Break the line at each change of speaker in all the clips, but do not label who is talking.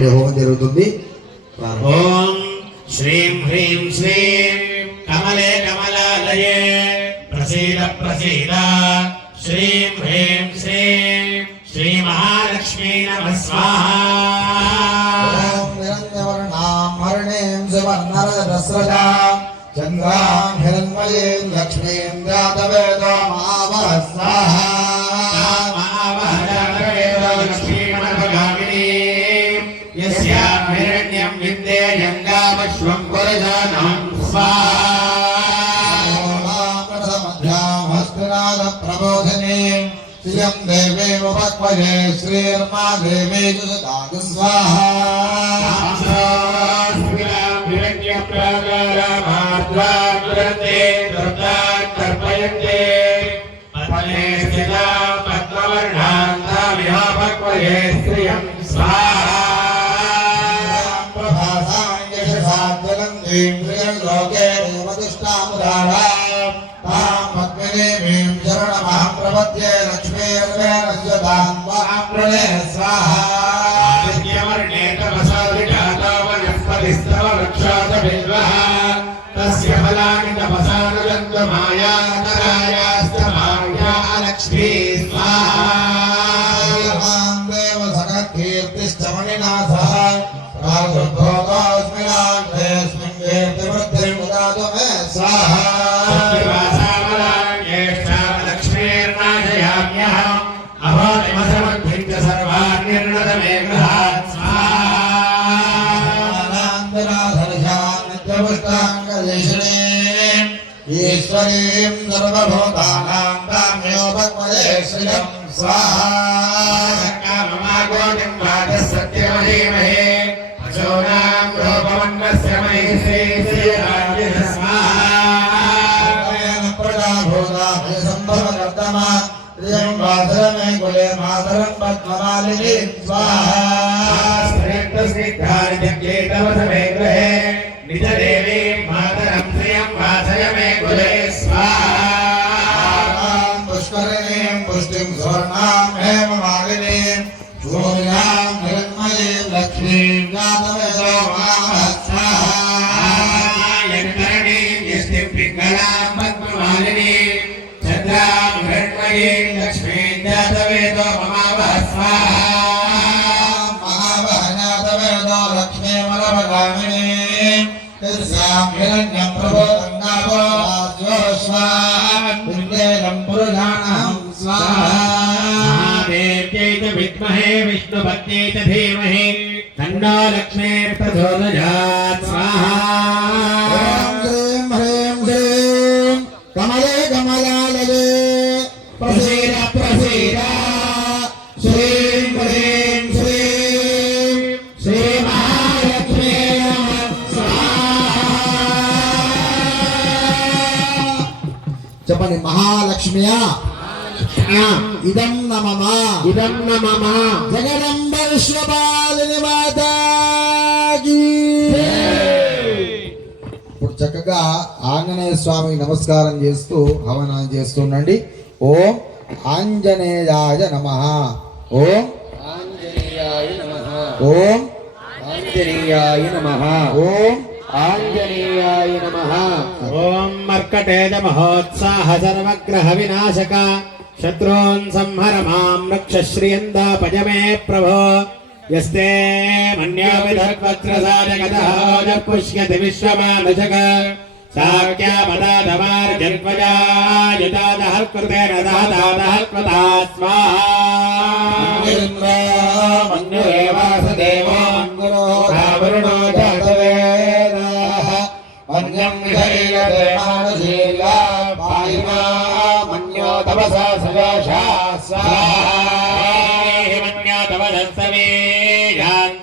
హోమం జరుగుతుంది.
ఓం శ్రీం హ్రీం శ్రీం కమలే కమలాలయే ప్రసీద ప్రసీద. శ్రీం హ్రీం శ్రీం శ్రీ మహాలక్ష్మీ నమ స్వాహా.
ఓం నిరంజవర్ణాం హరిణీం సువర్ణరస్రజాం చంద్రాం హిరణ్మయీం లక్ష్మీం జాతవేదో మావః స్వాహా.
గామశ్వం పురజానం స్వాహా.
ప్రబోధిని శ్రియం దేవీముపక్వయే శ్రీర్మా దేవీ సుదాగు స్వాహా ప్రభాసాం యశసాద్వలందీం శ్రియం లోకే దేవతిష్టాముదారాం తాం పద్మినీమీం శరణమహం ప్రపద్యే లక్ష్మీర్వేణస్యతాం వాం ప్రణే స్వాహా
తస్య ఫలాని తపసానుజంతు మాయాతరాయాస్త మాయా లక్ష్మీ. స్వాహా ईश्वरीं सर्वभूतानां कामयोपत्मये
श्रियं स्वाहाकामागोटिं राज सत्यमहीमहे अशोनां रूपमन्नस्य महिषे मातरं पद्मालिनी स्वाहा మహావహనాథవేదో లక్ష్మీమలవగామినీం తిర్సాం హిరణ్యం ప్రబోధంగావో రాజ్యోస్వాం పురుషాణం స్వాహా
విద్మహే విష్ణుపత్యై చ ధీమహి తన్నో లక్ష్మీర్ప్రచోదయాత్ స్వాహా
ఓం కమలే కమలాలయే ప్రసీద ప్రసీద శ్రీం హ్రీం శ్రీం శ్రీ మహాలక్ష్మీ. చెప్పండి మహాలక్ష్మియా? ఇదం నమమ?
ఇదం నమమ?
జగదంబ విశ్వపాలిని మాతాకి చక్కగా ఆంజనేయ స్వామికి నమస్కారం చేస్తూ హవనం చేస్తుండండి. ఓం ఆంజనేయాయ నమ. ఓం
ఆంజనేయాయ నమః.
ఓం
ఆంజనేయాయ నమః.
ఓం
ఆంజనేయాయ నమః.
ఓం మర్కటేజ మహోత్సాహ సర్వగ్రహ వినాశక. శత్రూన్ సంహర మాం రక్షశ్రియందాపజ మే ప్రభో. యస్తే మన్యోపిధర్వజ్రసాజగదహోజ పుష్యతి విశ్వమానుషక సాఖ్యాపదాదమార్జన్వజాయుతాదహర్కృతేన దాదాదహర్కృతా స్వాహా
మన్యురేవాసదేవో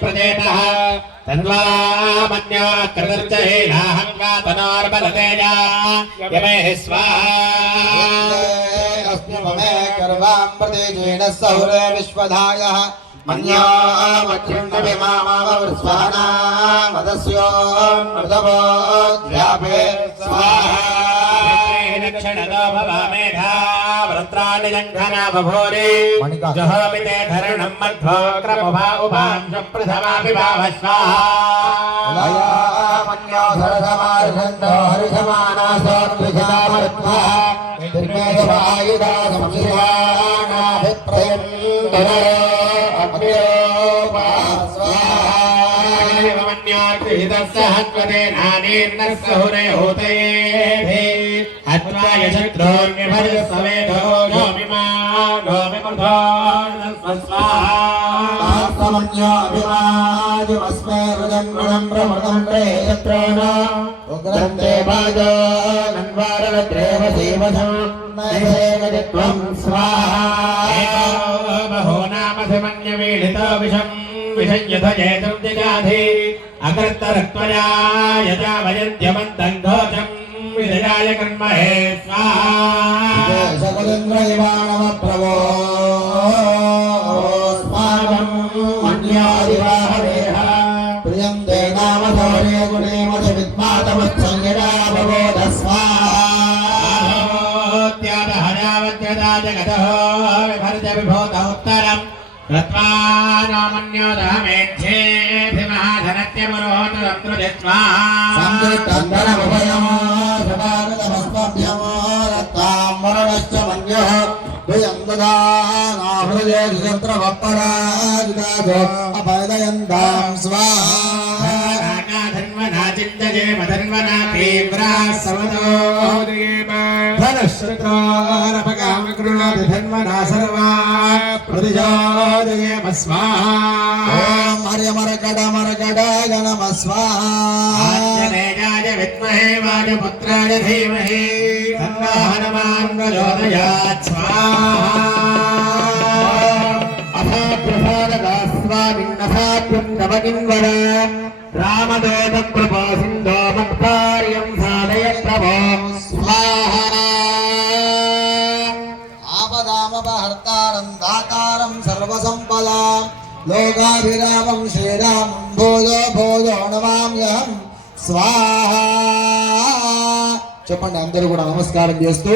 प्रदेतः तन्वामन्योऽक्रदर्चहेनाहङ्गातनोर्बलतेजा यमेः स्वाहा
अस्मि ममे कर्वां प्रदेशेन सौरे विश्वधायः मन्यो मध्यन्दविमामावृस्वाना मदस्यो मृतवो द्व्यापे स्वाहा
लक्षणतो भवामेधा वृत्राणि जङ्घना बभूरि जहोमि ते धरणं मध्वोक्रमुभा उभांश प्रथमापि भावस्वाहा
मन्यो सरसमार्षन्तो हरिसमानासोद्विषामर्त्वा निर्मेषमायुधा అగ్నాయ
శత్రోన్యభర్య సమేధో గోమిమా ఉగ్రంతే భాగన్వారత్రేవ
సేవసం నైవేగజత్వం స్వాహ బహో నామ సమన్యమీళిత విషం విషయ్యథ జయతం జగాధే అకర్తరత్వయా
యజా వయంత్యమంతం ఘోచం विषय्यथ जेतुं जजाधि अकृत्तरक्त्वया यजा वयन्त्यमन्तम् घोषम् विधयाय कर्महे स्वाहा
सकलिन्द्रैवाणमप्रभो स्माकं मन्यादिवाहवेह प्रियं ते नाम सौरे गुणे मद विद्मातमत्संयदा भवोद स्वाहा
त्यादहरावत्यदा जगतः विभर्ज विभूत उत्तरम् कृत्वा नामन्योदहमेच्छेऽभिमहाधनत्यमरोहतदन्तृजत्वा
सङ्गीतन्दनमुभयम् सदागतमस्मभ्यम् ददानाहृदये सुचन्द्रवप्पराजिताजो अपदयन्तां स्वाहा
धन्वना चिन्तये मधन्वना तीव्रा समदोदयेम धनश्रुतारपकामकृणाति धन्वना सर्वा प्रतिजादयेम स्वाहा
ॐ हर्यमरकडमरकडाय नमः स्वाहा
आञ्जनेयाय विद्महे वायुपुत्राय धीमहि तन्नो हनुमान् प्रचोदयात् स्वाहा रामदोतकृपा सिन्धो मत्कार्यं साधय प्रभो स्वाहा
आपदामपहर्तारं दातारं सर्वसम्पदां लोकाभिरामं श्रीरामं भोजो भोजो నమామ్యహం స్వాహా చెప్పండి అందరూ కూడా నమస్కారం చేస్తూ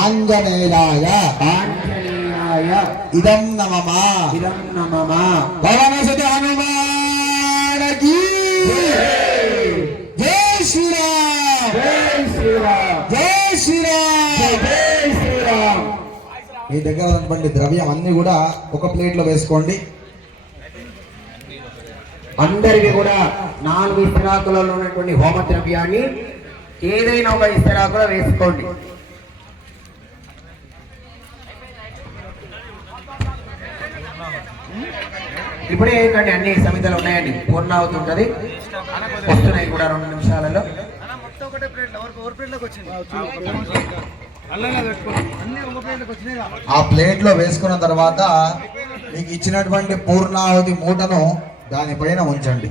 ఆంజనేయాయ
ఆంజనేయాయ
ఇదం నమమా
ఇదం నమమా
పవనసుత హనుమానకి జై శ్రీరామ్.
జై శ్రీరామ్.
జై శ్రీరామ్
జై శ్రీరామ్
మీ దగ్గర ఉన్నటువంటి ద్రవ్యం అన్ని కూడా ఒక ప్లేట్లో వేసుకోండి.
అందరికీ కూడా నాలుగు ఇస్తరాకులలో ఉన్నటువంటి హోమ ద్రవ్యాన్ని ఏదైనా ఒక ఇస్తరాకులో వేసుకోండి. ఇప్పుడే ఏంటండి అన్ని సమితలు ఉన్నాయండి. పూర్ణ అవుతుంటది వస్తున్నాయి కూడా రెండు నిమిషాలలో.
ఆ ప్లేట్లో వేసుకున్న తర్వాత మీకు ఇచ్చినటువంటి పూర్ణాహుతి మూటను దానిపైన ఉంచండి.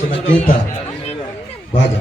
చిన్న బాగా.